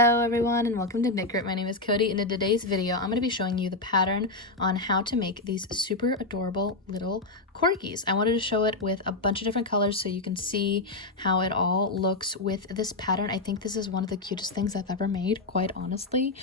Hello everyone and welcome to Knit Grit. My name is Cody and in today's video I'm going to be showing you the pattern on how to make these super adorable little corgis. I wanted to show it with a bunch of different colors so you can see how it all looks with this pattern. I think this is one of the cutest things I've ever made, quite honestly.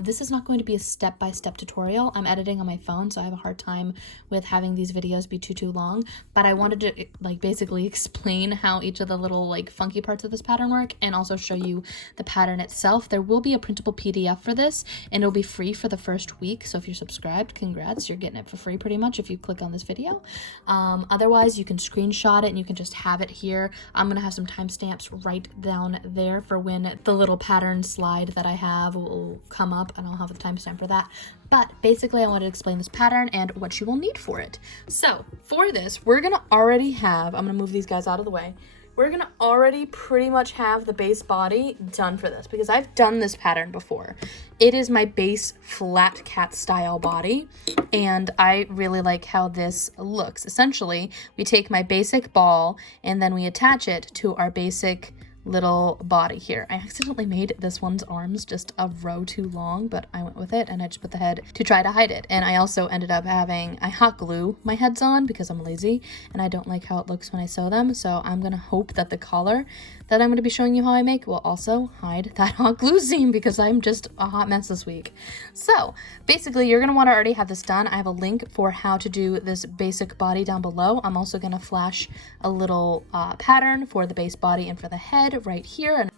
This is not going to be a step-by-step tutorial. I'm editing on my phone, so I have a hard time with having these videos be too long, but I wanted to basically explain how each of the little funky parts of this pattern work and also show you the pattern itself. There will be a printable PDF for this and it'll be free for the first week, so if you're subscribed, congrats, you're getting it for free pretty much if you click on this video. Otherwise you can screenshot it and you can just have it here. I'm gonna have some timestamps right down there for when the little pattern slide that I have will come up, and I'll have a timestamp for that. But basically I wanted to explain this pattern and what you will need for it. So for this, we're gonna already have, I'm gonna move these guys out of the way, we're gonna already pretty much have the base body done for this because I've done this pattern before. It is my base flat cat style body and I really like how this looks. Essentially, we take my basic ball and then we attach it to our basic little body here. I accidentally made this one's arms just a row too long, but I went with it and I just put the head to try to hide it. And I also ended up having, I hot glue my heads on because I'm lazy and I don't like how it looks when I sew them. So I'm gonna hope that the collar that I'm going to be showing you how I make will also hide that hot glue seam because I'm just a hot mess this week. So basically you're going to want to already have this done. I have a link for how to do this basic body down below. I'm also going to flash a little pattern for the base body and for the head right here.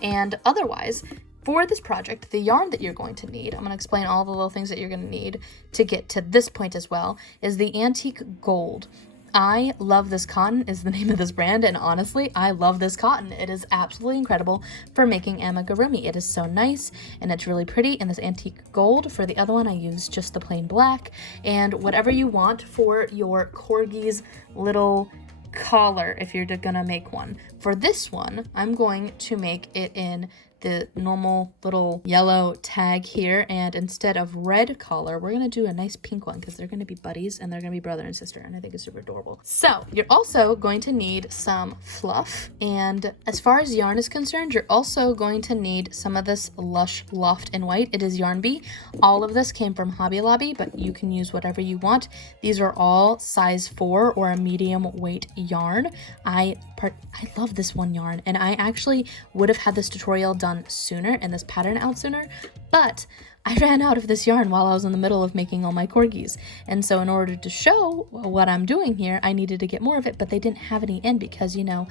And otherwise, for this project, the yarn that you're going to need, I'm going to explain all the little things that you're going to need to get to this point as well, is the Antique Gold. I love this cotton is the name of this brand, and honestly, I love this cotton. It is absolutely incredible for making amigurumi. It is so nice, and it's really pretty, and this Antique Gold. For the other one, I use just the plain black, and whatever you want for your corgi's little collar if you're gonna make one. For this one, I'm going to make it in the normal little yellow tag here, and instead of red collar we're gonna do a nice pink one because they're gonna be buddies and they're gonna be brother and sister, and I think it's super adorable. So you're also going to need some fluff, and as far as yarn is concerned, you're also going to need some of this Lush Loft in white. It is yarn bee. All of this came from Hobby Lobby, but you can use whatever you want. These are all size 4 or a medium weight yarn. I love this one yarn, and I actually would have had this tutorial done sooner and this pattern out sooner, but I ran out of this yarn while I was in the middle of making all my corgis, and so in order to show what I'm doing here, I needed to get more of it, but they didn't have any in because, you know,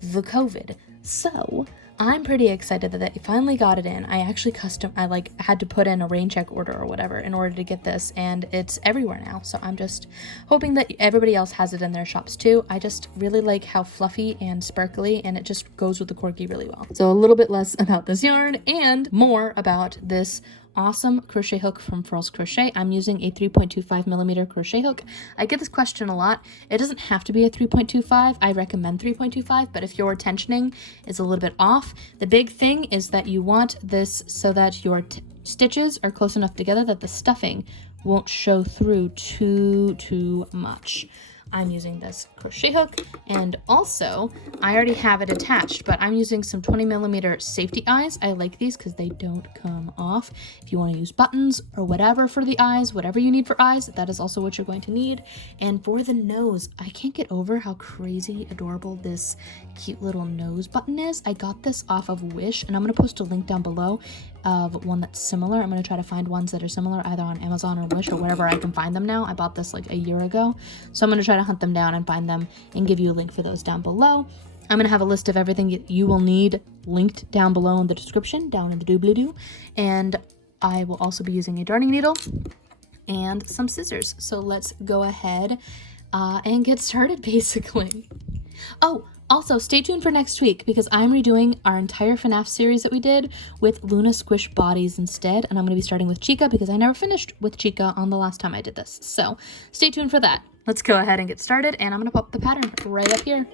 the COVID. So I'm pretty excited that they finally got it in. I actually had to put in a rain check order or whatever in order to get this, and it's everywhere now. So I'm just hoping that everybody else has it in their shops too. I just really like how fluffy and sparkly, and it just goes with the corgi really well. So a little bit less about this yarn and more about this awesome crochet hook from Furls Crochet. I'm using a 3.25 millimeter crochet hook. I get this question a lot. It doesn't have to be a 3.25. I recommend 3.25, but if your tensioning is a little bit off, the big thing is that you want this so that your stitches are close enough together that the stuffing won't show through too much. I'm using this crochet hook, and also I already have it attached, but I'm using some 20 millimeter safety eyes. I like these because they don't come off. If you want to use buttons or whatever for the eyes, whatever you need for eyes, that is also what you're going to need. And for the nose, I can't get over how crazy adorable this cute little nose button is. I got this off of Wish, and I'm going to post a link down below of one that's similar. I'm going to try to find ones that are similar either on Amazon or Wish or wherever I can find them now. I bought this like a year ago, so I'm going to try to hunt them down and find them and give you a link for those down below. I'm going to have a list of everything you will need linked down below in the description, down in the doobly-doo, and I will also be using a darning needle and some scissors. So let's go ahead and get started basically. Oh, also, stay tuned for next week because I'm redoing our entire FNAF series that we did with Luna Squish bodies instead, and I'm going to be starting with Chica because I never finished with Chica on the last time I did this. So stay tuned for that. Let's go ahead and get started, and I'm going to pop the pattern right up here.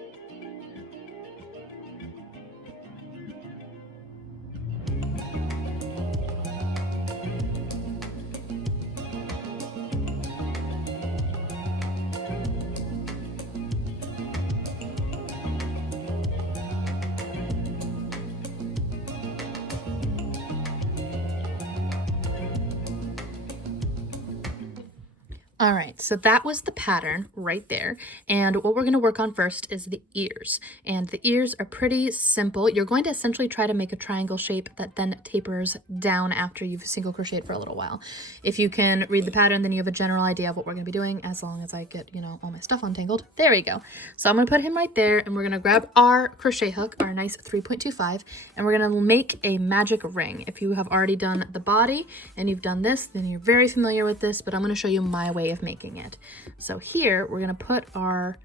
All right, so that was the pattern right there. And what we're going to work on first is the ears. And the ears are pretty simple. You're going to essentially try to make a triangle shape that then tapers down after you've single crocheted for a little while. If you can read the pattern, then you have a general idea of what we're going to be doing, as long as I get, you know, all my stuff untangled. There we go. So I'm going to put him right there, and we're going to grab our crochet hook, our nice 3.25, and we're going to make a magic ring. If you have already done the body and you've done this, then you're very familiar with this, but I'm going to show you my way of making it. So here we're going to put our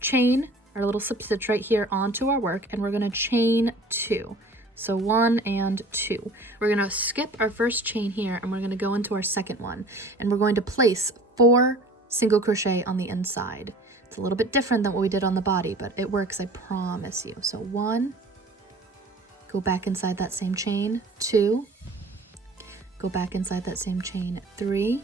chain, our little slip stitch right here onto our work, and we're going to chain 2. So 1 and 2. We're going to skip our first chain here, and we're going to go into our second one, and we're going to place 4 single crochet on the inside. It's a little bit different than what we did on the body, but it works, I promise you. So 1, go back inside that same chain, 2, go back inside that same chain, 3,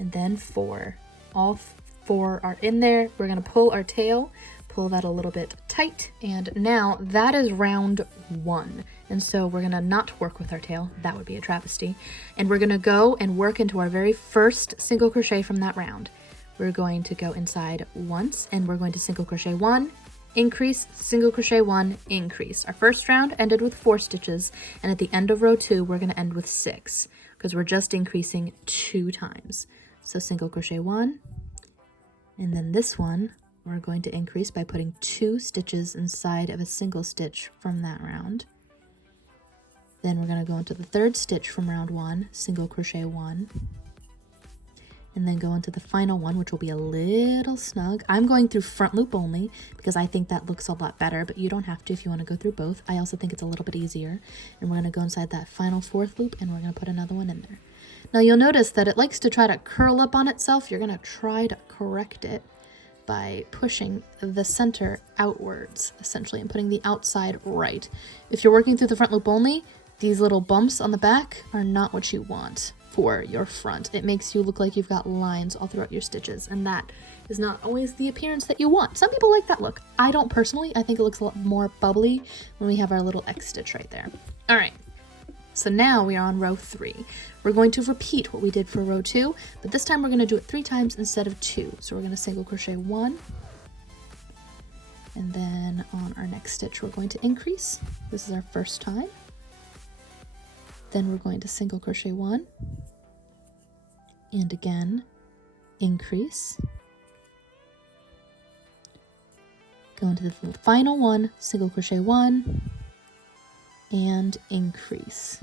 and then 4. All 4 are in there. We're going to pull our tail, pull that a little bit tight, and now that is round 1. And so we're going to not work with our tail. That would be a travesty. And we're going to go and work into our very first single crochet from that round. We're going to go inside once, and we're going to single crochet 1, increase, single crochet 1, increase. Our first round ended with 4 stitches, and at the end of row 2 we're going to end with 6 because we're just increasing 2 times. So single crochet 1, and then this one we're going to increase by putting 2 stitches inside of a single stitch from that round. Then we're going to go into the third stitch from round 1, single crochet 1, and then go into the final one, which will be a little snug. I'm going through front loop only because I think that looks a lot better, but you don't have to if you want to go through both. I also think it's a little bit easier. And we're going to go inside that final 4th loop, and we're going to put another one in there. Now you'll notice that it likes to try to curl up on itself. You're going to try to correct it by pushing the center outwards, essentially, and putting the outside right. If you're working through the front loop only, these little bumps on the back are not what you want for your front. It makes you look like you've got lines all throughout your stitches, and that is not always the appearance that you want. Some people like that look. I don't personally. I think it looks a lot more bubbly when we have our little X stitch right there. All right. So now we are on row 3. We're going to repeat what we did for row 2, but this time we're going to do it 3 times instead of 2. So we're going to single crochet 1, and then on our next stitch we're going to increase. This is our first time. Then we're going to single crochet 1, and again increase. Go into the final one, single crochet 1, and increase.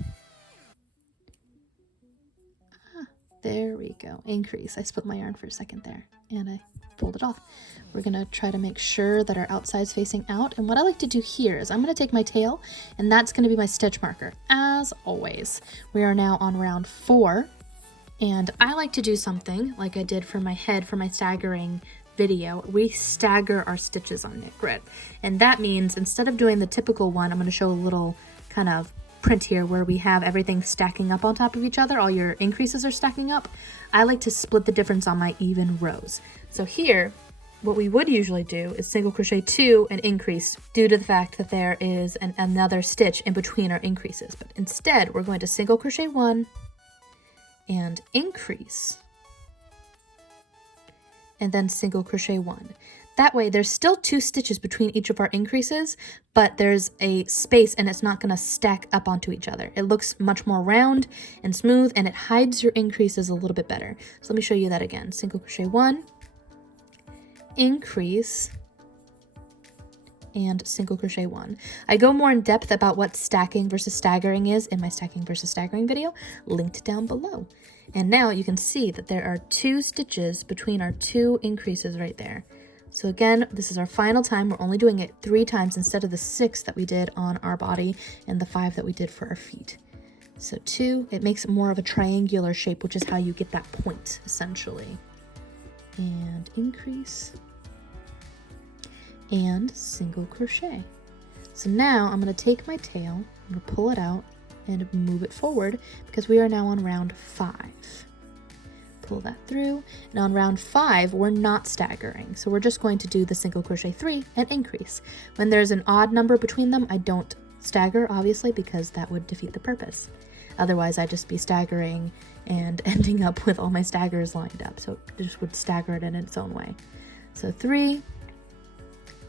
There we go, increase. I split my yarn for a second there, and I pulled it off. We're gonna try to make sure that our outside's facing out, and what I like to do here is I'm gonna take my tail, and that's gonna be my stitch marker, as always. We are now on round 4, and I like to do something like I did for my head for my staggering video. We stagger our stitches on knit grid, and that means instead of doing the typical one, I'm going to show a little kind of print here where we have everything stacking up on top of each other, all your increases are stacking up. I like to split the difference on my even rows. So here what we would usually do is single crochet 2 and increase due to the fact that there is another stitch in between our increases, but instead we're going to single crochet 1 and increase, and then single crochet 1. That way there's still 2 stitches between each of our increases, but there's a space and it's not going to stack up onto each other. It looks much more round and smooth, and it hides your increases a little bit better. So let me show you that again. Single crochet 1, increase, and single crochet 1. I go more in depth about what stacking versus staggering is in my stacking versus staggering video, linked down below. And now you can see that there are 2 stitches between our 2 increases right there. So again, this is our final time. We're only doing it 3 times instead of the 6 that we did on our body and the 5 that we did for our feet. So 2, it makes it more of a triangular shape, which is how you get that point essentially. And increase, and single crochet. So now I'm going to take my tail, I'm going to pull it out and move it forward because we are now on round 5. Pull that through, and on round 5 we're not staggering, so we're just going to do the single crochet 3 and increase. When there's an odd number between them, I don't stagger, obviously, because that would defeat the purpose. Otherwise, I'd just be staggering and ending up with all my staggers lined up. So it just would stagger it in its own way. So 3,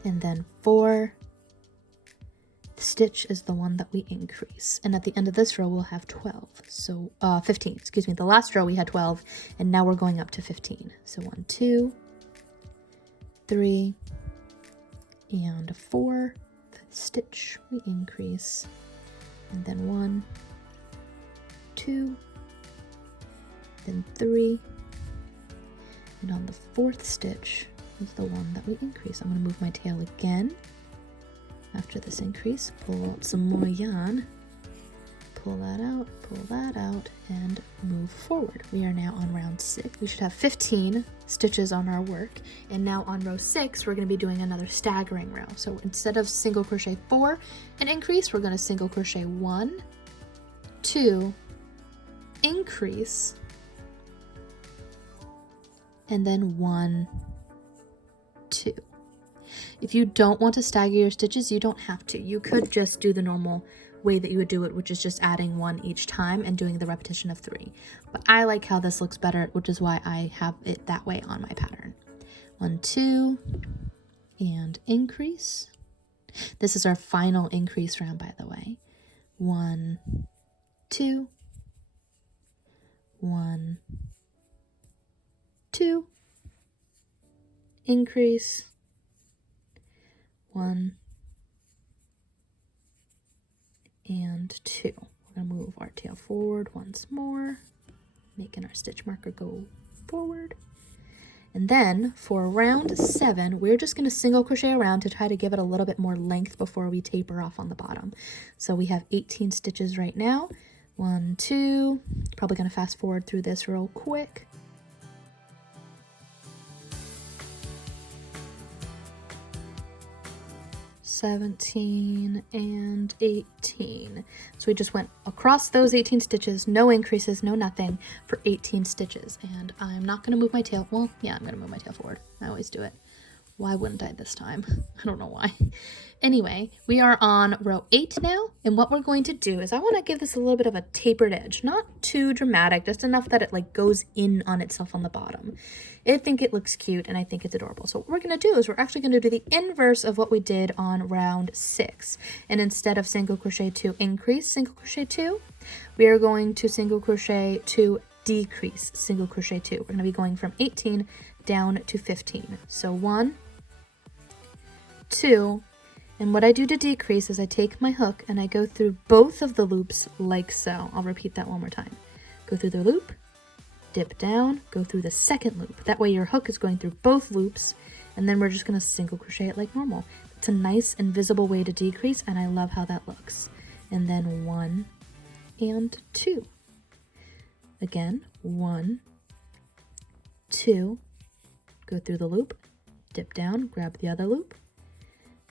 and then 4. The stitch is the one that we increase. And at the end of this row, we'll have 12. So 15, excuse me. The last row we had 12, and now we're going up to 15. So 1, 2, 3, and 4. The stitch we increase. And then 1, 2, then 3. And on the 4th stitch is the one that we increase. I'm going to move my tail again. After this increase, pull out some more yarn, pull that out, and move forward. We are now on round 6. We should have 15 stitches on our work. And now on row 6, we're going to be doing another staggering row. So instead of single crochet 4 and increase, we're going to single crochet 1, 2, increase, and then 1, 2. If you don't want to stagger your stitches, you don't have to. You could just do the normal way that you would do it, which is just adding 1 each time and doing the repetition of 3. But I like how this looks better, which is why I have it that way on my pattern. 1, 2, and increase. This is our final increase round, by the way. 1, 2, 1, 2, increase, 1, and 2. We're going to move our tail forward once more, making our stitch marker go forward. And then for round 7, we're just going to single crochet around to try to give it a little bit more length before we taper off on the bottom. So we have 18 stitches right now. 1, 2, probably going to fast forward through this real quick. 17 and 18. So we just went across those 18 stitches, no increases, no nothing, for 18 stitches. And I'm not going to move my tail. Well, yeah, I'm going to move my tail forward. I always do it. Why wouldn't I this time? I don't know why. Anyway, we are on row 8 now, and what we're going to do is I want to give this a little bit of a tapered edge, not too dramatic, just enough that it like goes in on itself on the bottom. I think it looks cute and I think it's adorable. So what we're going to do is we're actually going to do the inverse of what we did on round 6. And instead of single crochet 2 increase, single crochet 2, we are going to single crochet 2 decrease, single crochet 2. We're going to be going from 18 down to 15. So 1, 2, and what I do to decrease is I take my hook and I go through both of the loops like so. I'll repeat that one more time. Go through the loop, dip down, go through the second loop. That way your hook is going through both loops, and then we're just going to single crochet it like normal. It's a nice invisible way to decrease, and I love how that looks. And then 1 and 2. Again, 1, 2, go through the loop, dip down, grab the other loop,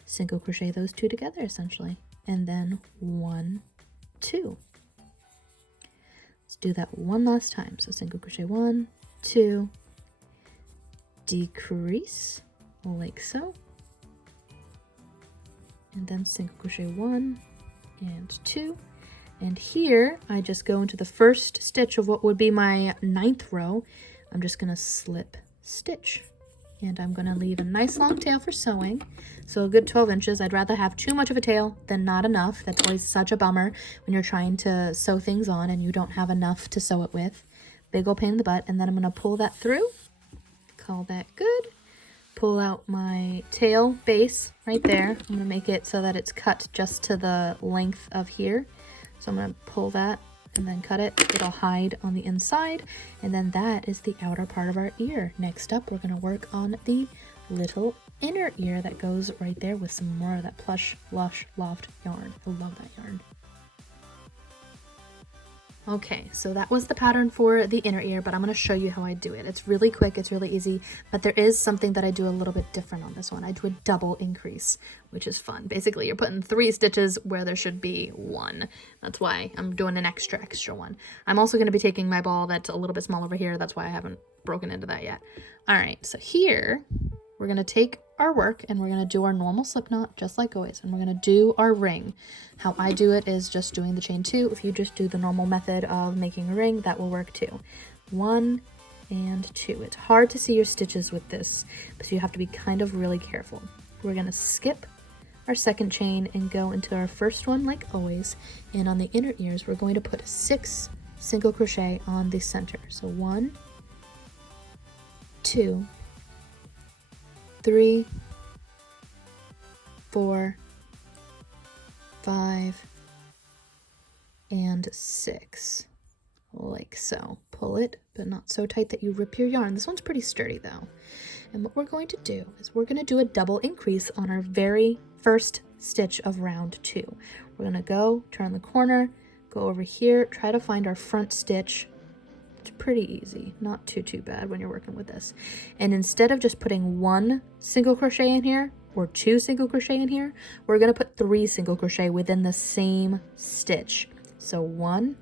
single crochet those two together essentially, and then 1, 2. Let's do that one last time. So single crochet 1, 2, decrease like so, and then single crochet 1 and 2. And here I just go into the first stitch of what would be my 9th row. I'm just going to slip stitch, and I'm going to leave a nice long tail for sewing, so a good 12 inches. I'd rather have too much of a tail than not enough. That's always such a bummer when you're trying to sew things on and you don't have enough to sew it with. Big ol' pain in the butt. And then I'm going to pull that through, call that good, pull out my tail base right there. I'm going to make it so that it's cut just to the length of here. So I'm going to pull that and then cut it. It'll hide on the inside, and then that is the outer part of our ear. Next up, we're going to work on the little inner ear that goes right there with some more of that plush Lush Loft yarn. I love that yarn. Okay, so that was the pattern for the inner ear, but I'm going to show you how I do it. It's really quick, it's really easy, but there is something that I do a little bit different on this one. I do a double increase, which is fun. Basically, you're putting 3 stitches where there should be 1. That's why I'm doing an extra one. I'm also going to be taking my ball that's a little bit small over here. That's why I haven't broken into that yet. All right, so here we're going to take our work and we're going to do our normal slip knot just like always, and we're going to do our ring. How I do it is just doing the chain 2. If you just do the normal method of making a ring, that will work too. 1 and 2. It's hard to see your stitches with this, so you have to be kind of really careful. We're going to skip our second chain and go into our first one like always, and on the inner ears we're going to put 6 single crochet on the center. So 1, 2, 3, 4, 5, and 6, like so. Pull it, but not so tight that you rip your yarn. This one's pretty sturdy though. And what we're going to do is we're going to do a double increase on our very first stitch of round 2. We're going to go turn the corner, go over here, try to find our front stitch. It's pretty easy, not too bad when you're working with this. And instead of just putting 1 single crochet in here or 2 single crochet in here, we're going to put 3 single crochet within the same stitch. So 1,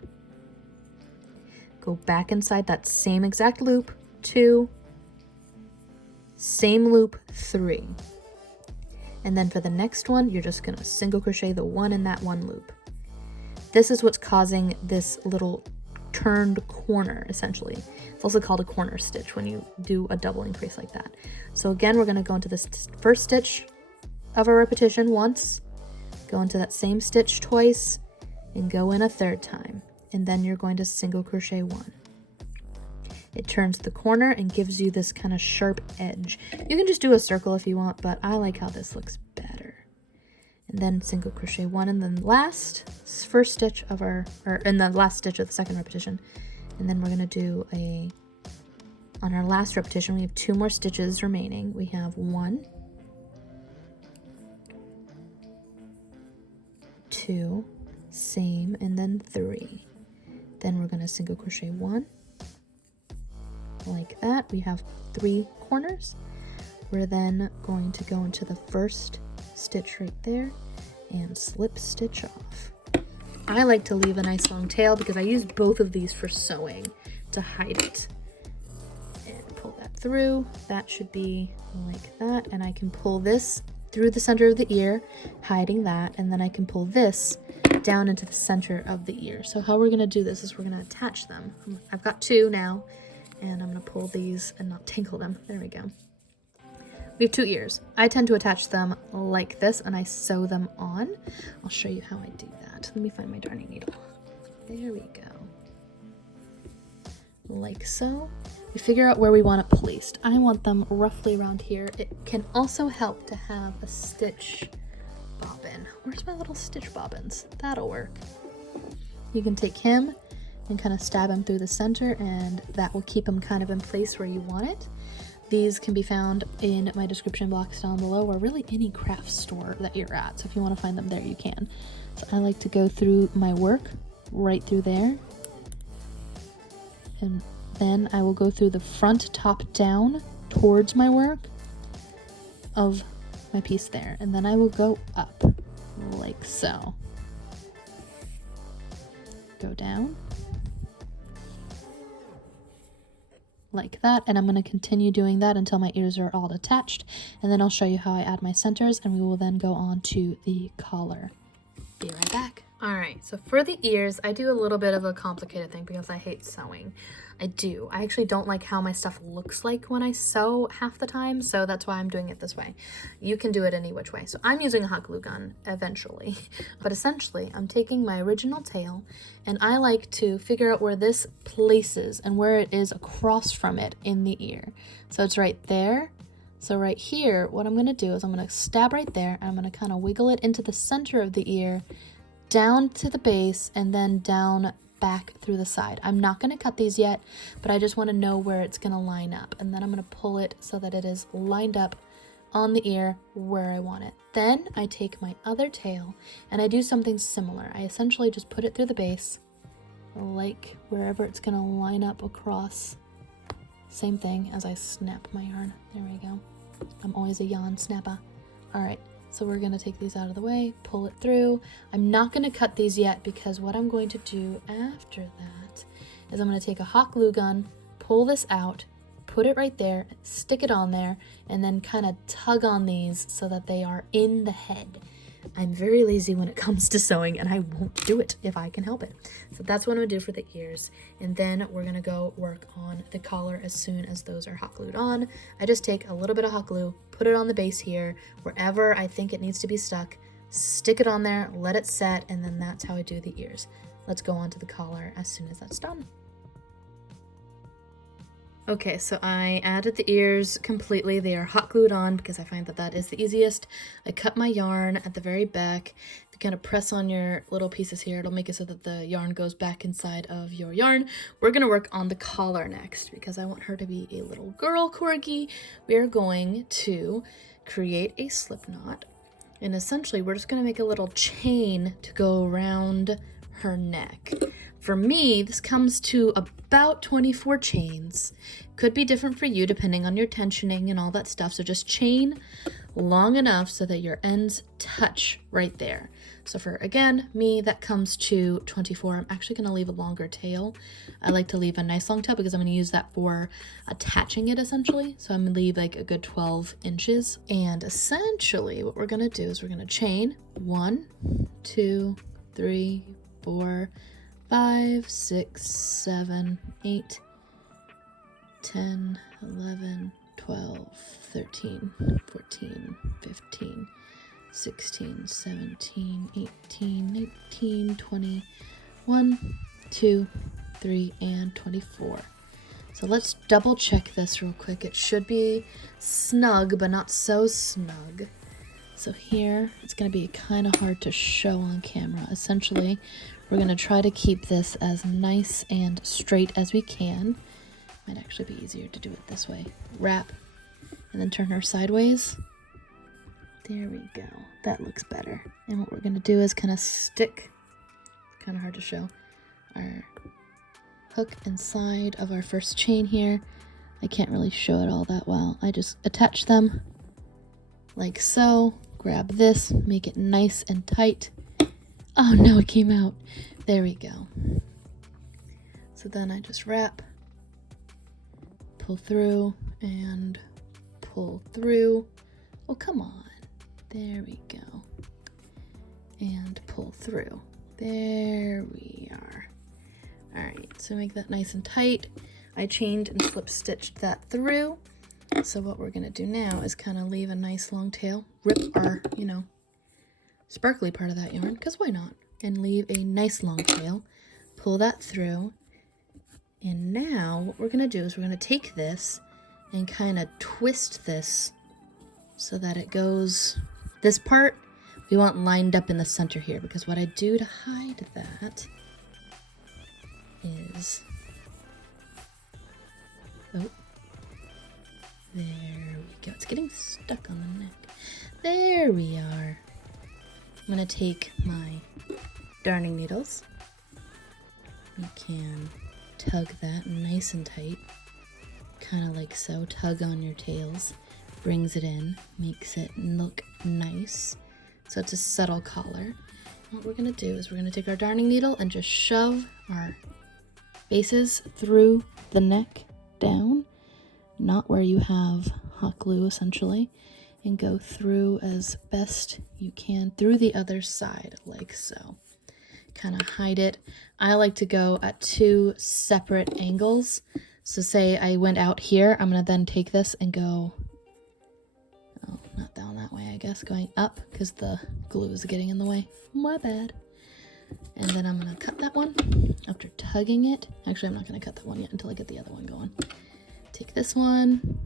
go back inside that same exact loop, 2, same loop, 3. And then for the next one, you're just going to single crochet the 1 in that 1 loop. This is what's causing this little turned corner, essentially. It's also called a corner stitch when you do a double increase like that. So again, we're going to go into this first stitch of a repetition once, go into that same stitch twice, and go in a 3rd time. And then you're going to single crochet 1. It turns the corner and gives you this kind of sharp edge. You can just do a circle if you want, but I like how this looks better. And then single crochet 1 in the last first stitch of our, or in the last stitch of the second repetition. And then we're going to do on our last repetition, we have 2 more stitches remaining. We have 1, 2, same, and then 3. Then we're going to single crochet 1, like that. We have 3 corners. We're then going to go into the first stitch right there and slip stitch off. I like to leave a nice long tail because I use both of these for sewing to hide it. And pull that through. That should be like that. And I can pull this through the center of the ear, hiding that, and then I can pull this down into the center of the ear. So how we're going to do this is we're going to attach them. I've got 2 now, and I'm going to pull these and not tangle them. There we go. We have 2 ears. I tend to attach them like this, and I sew them on. I'll show you how I do that. Let me find my darning needle. There we go. Like so. We figure out where we want it placed. I want them roughly around here. It can also help to have a stitch bobbin. Where's my little stitch bobbins? That'll work. You can take him and kind of stab him through the center, and that will keep him kind of in place where you want it. These can be found in my description box down below, or really any craft store that you're at. So if you want to find them there, you can. So I like to go through my work right through there. And then I will go through the front top down towards my work of my piece there. And then I will go up like so. Go down. Like that, and I'm going to continue doing that until my ears are all attached, and then I'll show you how I add my centers, and we will then go on to the collar. Be right back. Alright, so for the ears, I do a little bit of a complicated thing because I hate sewing. I actually don't like how my stuff looks like when I sew half the time, so that's why I'm doing it this way. You can do it any which way. So I'm using a hot glue gun eventually, but essentially I'm taking my original tail, and I like to figure out where this places and where it is across from it in the ear. So it's right there. So right here, what I'm going to do is I'm going to stab right there, and I'm going to kind of wiggle it into the center of the ear, down to the base, and then down back through the side. I'm not going to cut these yet, but I just want to know where it's going to line up, and then I'm going to pull it so that it is lined up on the ear where I want it. Then I take my other tail and I do something similar. I essentially just put it through the base, like wherever it's going to line up across. Same thing as I snap my yarn. There we go. I'm always a yarn snapper. All right. So we're going to take these out of the way, pull it through. I'm not going to cut these yet because what I'm going to do after that is I'm going to take a hot glue gun, pull this out, put put it right there, stick it on there, and then kind of tug on these so that they are in the head. I'm very lazy when it comes to sewing, and I won't do it if I can help it. So that's what I'm gonna do for the ears. And then we're gonna go work on the collar as soon as those are hot glued on. I just take a little bit of hot glue, put it on the base here, wherever I think it needs to be stuck, stick it on there, let it set, and then that's how I do the ears. Let's go on to the collar as soon as that's done. Okay, so I added the ears completely. They are hot glued on because I find that that is the easiest. I cut my yarn at the very back. If you kind of press on your little pieces here, it'll make it so that the yarn goes back inside of your yarn. We're gonna work on the collar next because I want her to be a little girl corgi. We are going to create a slip knot, and essentially we're just gonna make a little chain to go around her neck. For me, this comes to about 24 chains. Could be different for you depending on your tensioning and all that stuff. So just chain long enough so that your ends touch right there. So for, again, me, that comes to 24. I'm actually gonna leave a longer tail. I like to leave a nice long tail because I'm gonna use that for attaching it essentially. So I'm gonna leave like a good 12 inches. And essentially what we're gonna do is we're gonna chain 1, 2, 3, 4, 5, 6, 7, 8, 10, 11, 12, 13, 14, 15, 16, 17, 18, 19, 20, 1, 2, 3, and 24. So let's double check this real quick. It should be snug, but not so snug. So here, it's going to be kind of hard to show on camera. Essentially, we're going to try to keep this as nice and straight as we can. Might actually be easier to do it this way. Wrap, and then turn her sideways. There we go. That looks better. And what we're going to do is kind of stick, kind of hard to show, our hook inside of our first chain here. I can't really show it all that well. I just attach them like so. Grab this, make it nice and tight. Oh no, it came out. There we go. So then I just wrap, pull through, and pull through. Oh, come on. There we go. And pull through. There we are. All right, so make that nice and tight. I chained and slip stitched that through. So what we're gonna do now is kind of leave a nice long tail, rip our, sparkly part of that yarn, because why not? And leave a nice long tail, pull that through. And now what we're gonna do is we're gonna take this and kind of twist this so that it goes, this part we want lined up in the center here, because what I do to hide that is, oh, there we go. It's getting stuck on the neck. There we are. I'm going to take my darning needles. You can tug that nice and tight. Kind of like so. Tug on your tails. Brings it in. Makes it look nice. So it's a subtle collar. What we're going to do is we're going to take our darning needle and just shove our bases through the neck down. Not where you have hot glue essentially, and go through as best you can through the other side like so. Kind of hide it. I like to go at 2 separate angles. So say I went out here, I'm gonna then take this and go, oh, not down that way, I guess, going up because the glue is getting in the way. My bad. And then I'm gonna cut that one after tugging it. Actually, I'm not gonna cut that one yet until I get the other one going. Take this one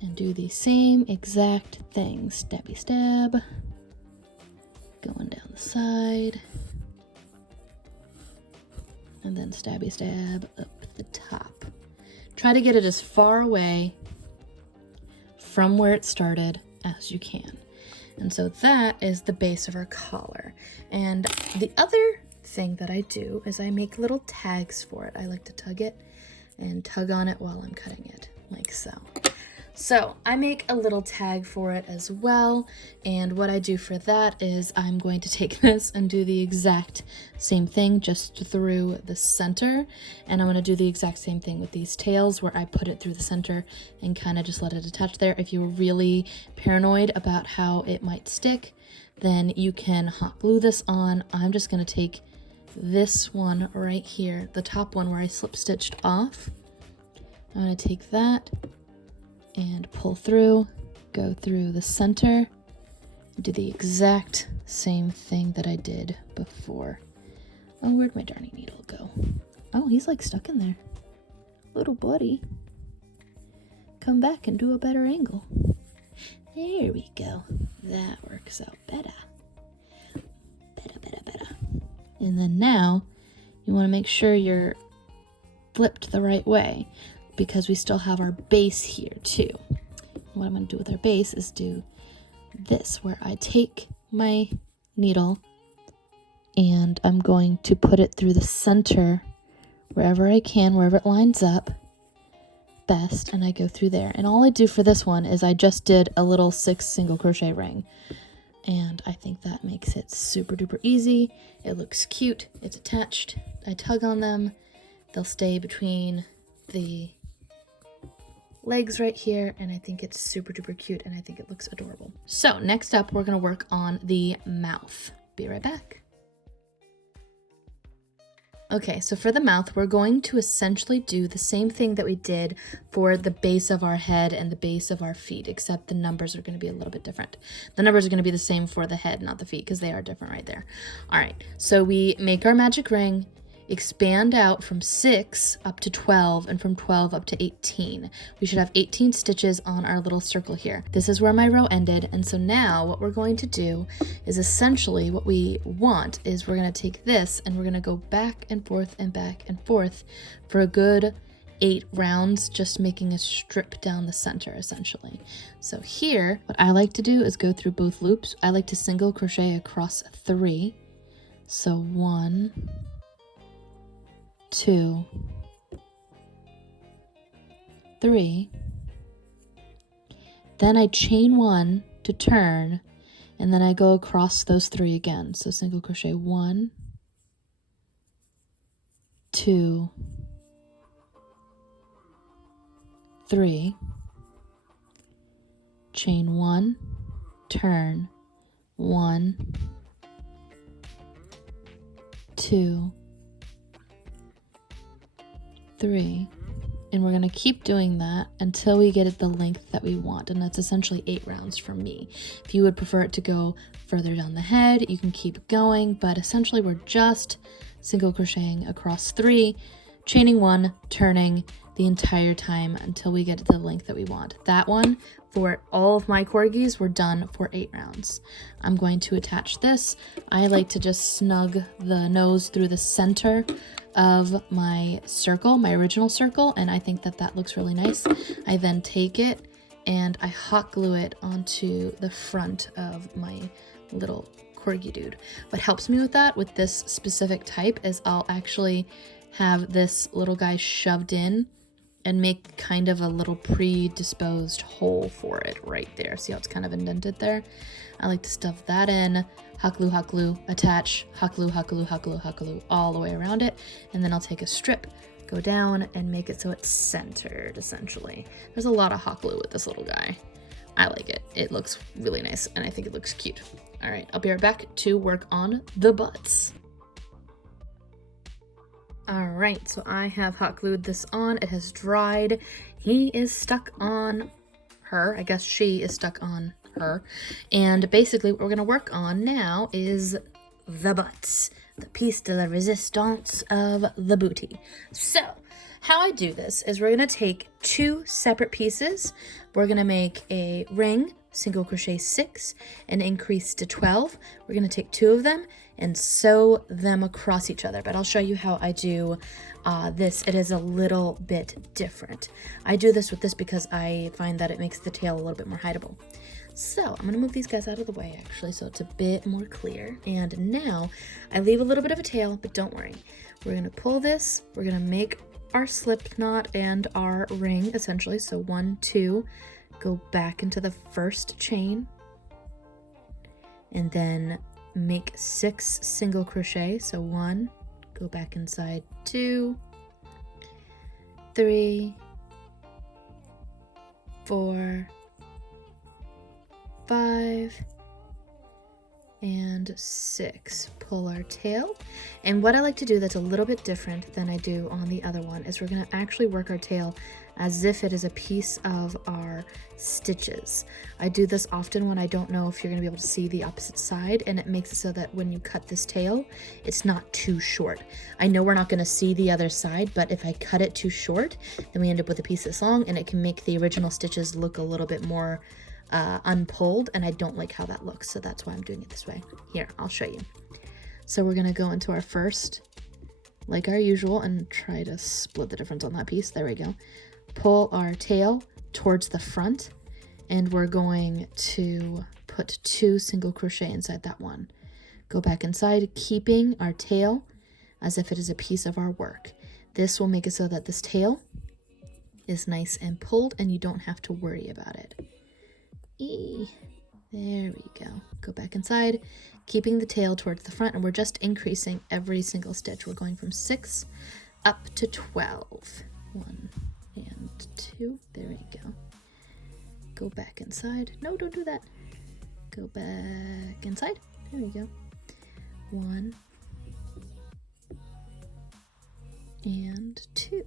and do the same exact thing. Stabby stab. Going down the side. And then stabby stab up the top. Try to get it as far away from where it started as you can. And so that is the base of our collar. And the other thing that I do is I make little tags for it. I like to tug it and tug on it while I'm cutting it, like so. So I make a little tag for it as well, and what I do for that is I'm going to take this and do the exact same thing just through the center, and I'm going to do the exact same thing with these tails where I put it through the center and kind of just let it attach there. If you were really paranoid about how it might stick, then you can hot glue this on. I'm just going to take this one right here, the top one where I slip stitched off. I'm going to take that and pull through, go through the center, do the exact same thing that I did before. Oh, where'd my darning needle go? Oh, he's like stuck in there. Little buddy. Come back and do a better angle. There we go. That works out better. Better. And then now, you want to make sure you're flipped the right way, because we still have our base here too. What I'm going to do with our base is do this, where I take my needle and I'm going to put it through the center wherever I can, wherever it lines up best, and I go through there. And all I do for this one is I just did a little 6 single crochet ring, and I think that makes it super duper easy. It looks cute, it's attached, I tug on them, they'll stay between the legs right here, and I think it's super duper cute, and I think it looks adorable. So next up, we're gonna work on the mouth. Be right back. Okay, so for the mouth, we're going to essentially do the same thing that we did for the base of our head and the base of our feet, except the numbers are going to be a little bit different. The numbers are going to be the same for the head, not the feet, because they are different right there. All right, so we make our magic ring, expand out from 6 up to 12, and from 12 up to 18. We should have 18 stitches on our little circle here. This is where my row ended, and so now what we're going to do is essentially what we want is we're going to take this and we're going to go back and forth and back and forth for a good 8 rounds, just making a strip down the center essentially. So here, what I like to do is go through both loops. I like to single crochet across 3. So 1, 2, 3, then I chain 1 to turn, and then I go across those 3 again. So single crochet 1, 2, 3, chain 1, turn, 1, 2, 3, and we're going to keep doing that until we get it the length that we want, and that's essentially 8 rounds for me. If you would prefer it to go further down the head, you can keep going, but essentially we're just single crocheting across 3, chaining 1, turning the entire time until we get to the length that we want. That one, for all of my corgis, we're done for 8 rounds. I'm going to attach this. I like to just snug the nose through the center of my circle, my original circle, and I think that that looks really nice. I then take it and I hot glue it onto the front of my little corgi dude. What helps me with that, with this specific type, is I'll actually have this little guy shoved in and make kind of a little predisposed hole for it right there. See how it's kind of indented there? I like to stuff that in, hot glue, attach, hot glue, all the way around it, and then I'll take a strip, go down, and make it so it's centered, essentially. There's a lot of hot glue with this little guy. I like it. It looks really nice, and I think it looks cute. All right, I'll be right back to work on the butts. All right, so I have hot glued this on. It has dried. He is stuck on her. I guess she is stuck on her. And basically what we're gonna work on now is the butts, the piece de la resistance of the booty. So how I do this is we're gonna take 2 separate pieces. We're gonna make a ring, single crochet 6, and increase to 12. We're gonna take 2 of them and sew them across each other, but I'll show you how I do this. It is a little bit different. I do this with this because I find that it makes the tail a little bit more hideable. So I'm gonna move these guys out of the way actually, so it's a bit more clear. And now I leave a little bit of a tail, but don't worry. We're gonna pull this, we're gonna make our slip knot and our ring essentially. So 1, 2, go back into the first chain, and then make 6 single crochet. So 1, go back inside, 2, 3, 4, 5, and 6. Pull our tail. And what I like to do that's a little bit different than I do on the other one is we're going to actually work our tail as if it is a piece of our stitches. I do this often when I don't know if you're going to be able to see the opposite side, and it makes it so that when you cut this tail, it's not too short. I know we're not going to see the other side, but if I cut it too short, then we end up with a piece that's long, and it can make the original stitches look a little bit more unpulled, and I don't like how that looks, so that's why I'm doing it this way. Here, I'll show you. So we're gonna go into our first, like our usual, and try to split the difference on that piece. There we go. Pull our tail towards the front, and we're going to put 2 single crochet inside that one. Go back inside, keeping our tail as if it is a piece of our work. This will make it so that this tail is nice and pulled, and you don't have to worry about it. There we go. Go back inside, keeping the tail towards the front, and we're just increasing every single stitch. We're going from 6 up to 12. 1 and 2. There we go. Go back inside. No, don't do that. Go back inside. There we go. 1 and 2.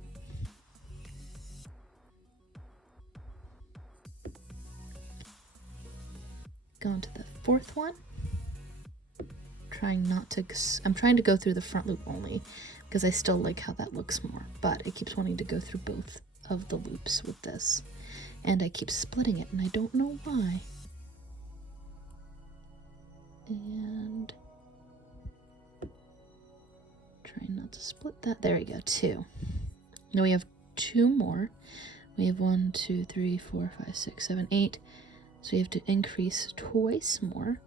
Go into the 4th one. I'm trying to go through the front loop only because I still like how that looks more, but it keeps wanting to go through both of the loops with this, and I keep splitting it, and I don't know why. And try not to split that. There we go, 2. Now we have 2 more. We have 1, 2, 3, 4, 5, 6, 7, 8. So we have to increase twice more,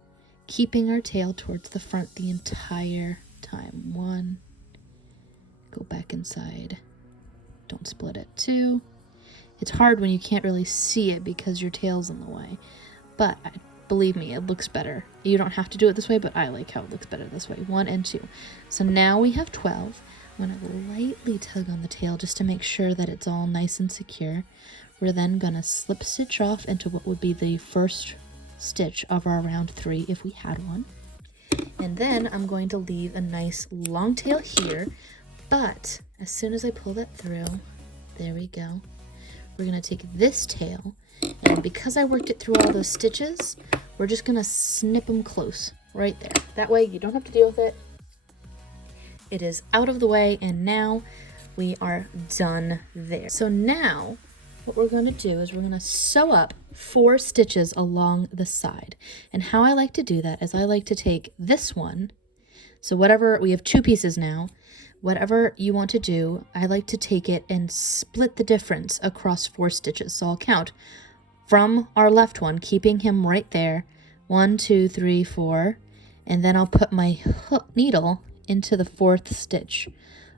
keeping our tail towards the front the entire time. 1, go back inside, don't split it. 2, it's hard when you can't really see it because your tail's in the way, but believe me, it looks better. You don't have to do it this way, but I like how it looks better this way. 1 and 2. So now we have 12. I'm going to lightly tug on the tail just to make sure that it's all nice and secure. We're then going to slip stitch off into what would be the first stitch of our round 3 if we had one. And then I'm going to leave a nice long tail here, but as soon as I pull that through, there we go. We're going to take this tail, and because I worked it through all those stitches, we're just going to snip them close right there. That way you don't have to deal with it. It is out of the way, and now we are done there. So now what we're going to do is we're going to sew up 4 stitches along the side. And how I like to do that is I like to take this one. So whatever, we have 2 pieces now. Whatever you want to do, I like to take it and split the difference across 4 stitches. So I'll count from our left one, keeping him right there. 1, 2, 3, 4. And then I'll put my hook needle into the 4th stitch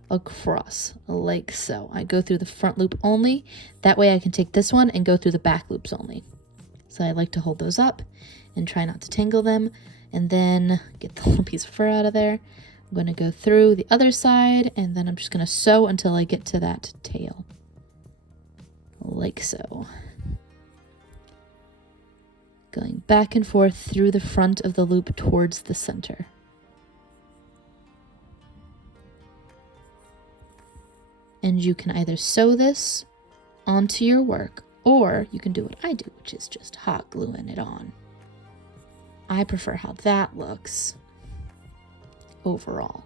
across like so. I go through the front loop only. That way I can take this one and go through the back loops only. So I like to hold those up and try not to tangle them, and then get the little piece of fur out of there. I'm going to go through the other side, and then I'm just going to sew until I get to that tail like so. Going back and forth through the front of the loop towards the center. And you can either sew this onto your work, or you can do what I do, which is just hot gluing it on. I prefer how that looks overall,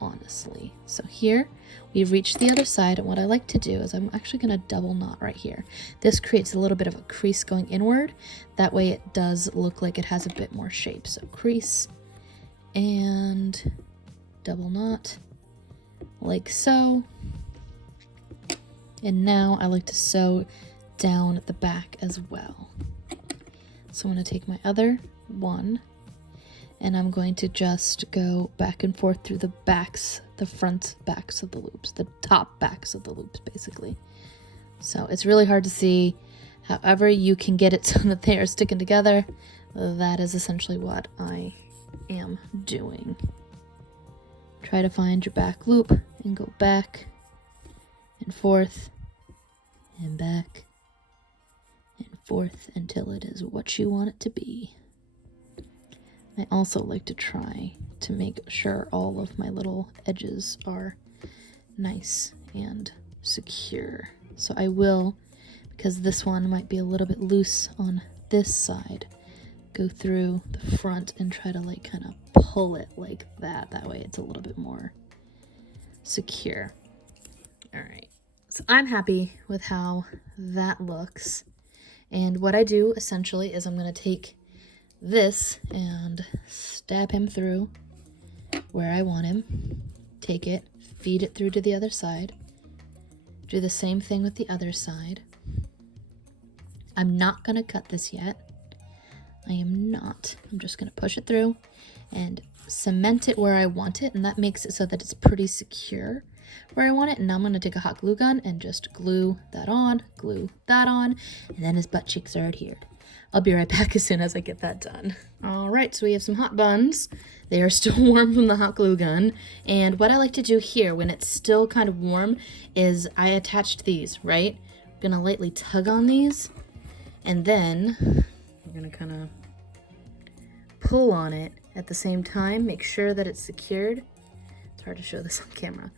honestly. So here we've reached the other side, and what I like to do is I'm actually going to double knot right here. This creates a little bit of a crease going inward. That way it does look like it has a bit more shape. So crease and double knot like so. And now I like to sew down the back as well. So I'm going to take my other one, and I'm going to just go back and forth through the backs, the front backs of the loops, the top backs of the loops, basically. So it's really hard to see However you can get it so that they are sticking together, that is essentially what I am doing. Try to find your back loop and go back and forth and back and forth until it is what you want it to be. I also like to try to make sure all of my little edges are nice and secure. So I will, because this one might be a little bit loose on this side, go through the front and try to like kind of pull it like that. That way it's a little bit more secure. All right, so I'm happy with how that looks. And what I do essentially is I'm going to take this and stab him through where I want him. Take it, feed it through to the other side. Do the same thing with the other side. I'm not going to cut this yet. I am not. I'm just going to push it through and cement it where I want it, and that makes it so that it's pretty secure where I want it. And now I'm going to take a hot glue gun and just glue that on, and then his butt cheeks are adhered. I'll be right back as soon as I get that done. All right, so we have some hot buns. They are still warm from the hot glue gun. And what I like to do here when it's still kind of warm is I attached these, right? I'm gonna lightly tug on these, and then we're gonna kind of pull on it at the same time, make sure that it's secured. It's hard to show this on camera.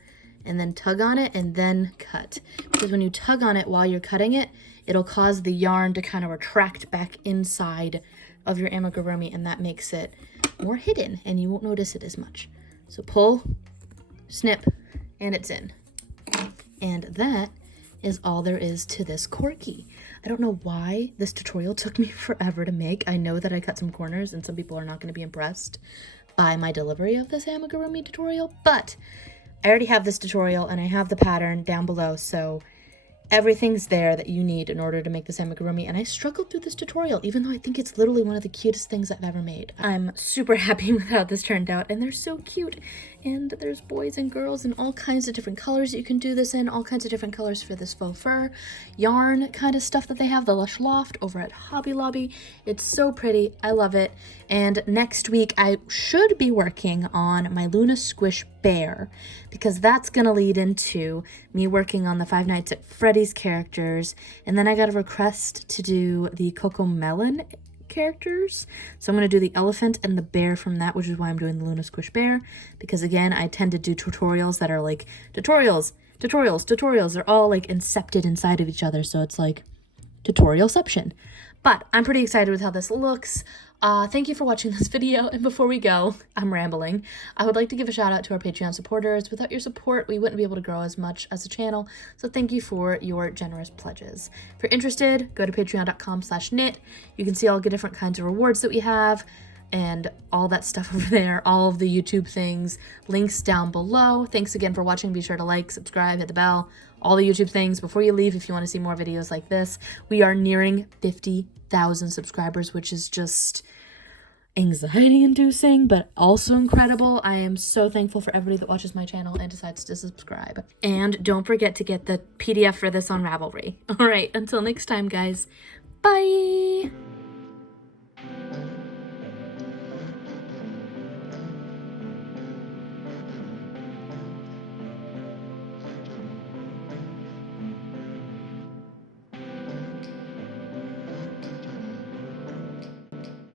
And then tug on it and then cut. Because when you tug on it while you're cutting it, it'll cause the yarn to kind of retract back inside of your amigurumi, and that makes it more hidden and you won't notice it as much. So pull, snip, and it's in. And that is all there is to this Corgi. I don't know why this tutorial took me forever to make. I know that I cut some corners and some people are not going to be impressed by my delivery of this amigurumi tutorial, but I already have this tutorial and I have the pattern down below, so everything's there that you need in order to make this amigurumi, and I struggled through this tutorial even though I think it's literally one of the cutest things I've ever made. I'm super happy with how this turned out, and they're so cute, and there's boys and girls and all kinds of different colors that you can do this in, all kinds of different colors for this faux fur yarn kind of stuff that they have, the Lush Loft over at Hobby Lobby. It's so pretty. I love it. And next week I should be working on my Luna Squish Bear, because that's gonna lead into me working on the Five Nights at Freddy's characters, and then I got a request to do the Coco Melon characters, so I'm going to do the elephant and the bear from that, which is why I'm doing the Luna Squish Bear, because again I tend to do tutorials that are like tutorials, they're all like incepted inside of each other, so it's like tutorialception. But I'm pretty excited with how this looks. Thank you for watching this video, and before we go, I'm rambling, I would like to give a shout out to our Patreon supporters. Without your support, we wouldn't be able to grow as much as a channel, so thank you for your generous pledges. If you're interested, go to patreon.com/knit. You can see all the different kinds of rewards that we have, and all that stuff over there, all of the YouTube things, links down below. Thanks again for watching. Be sure to like, subscribe, hit the bell, all the YouTube things. Before you leave, if you want to see more videos like this, we are nearing 50,000 subscribers, which is just anxiety inducing, but also incredible. I am so thankful for everybody that watches my channel and decides to subscribe. And don't forget to get the PDF for this on Ravelry. All right, until next time, guys. Bye.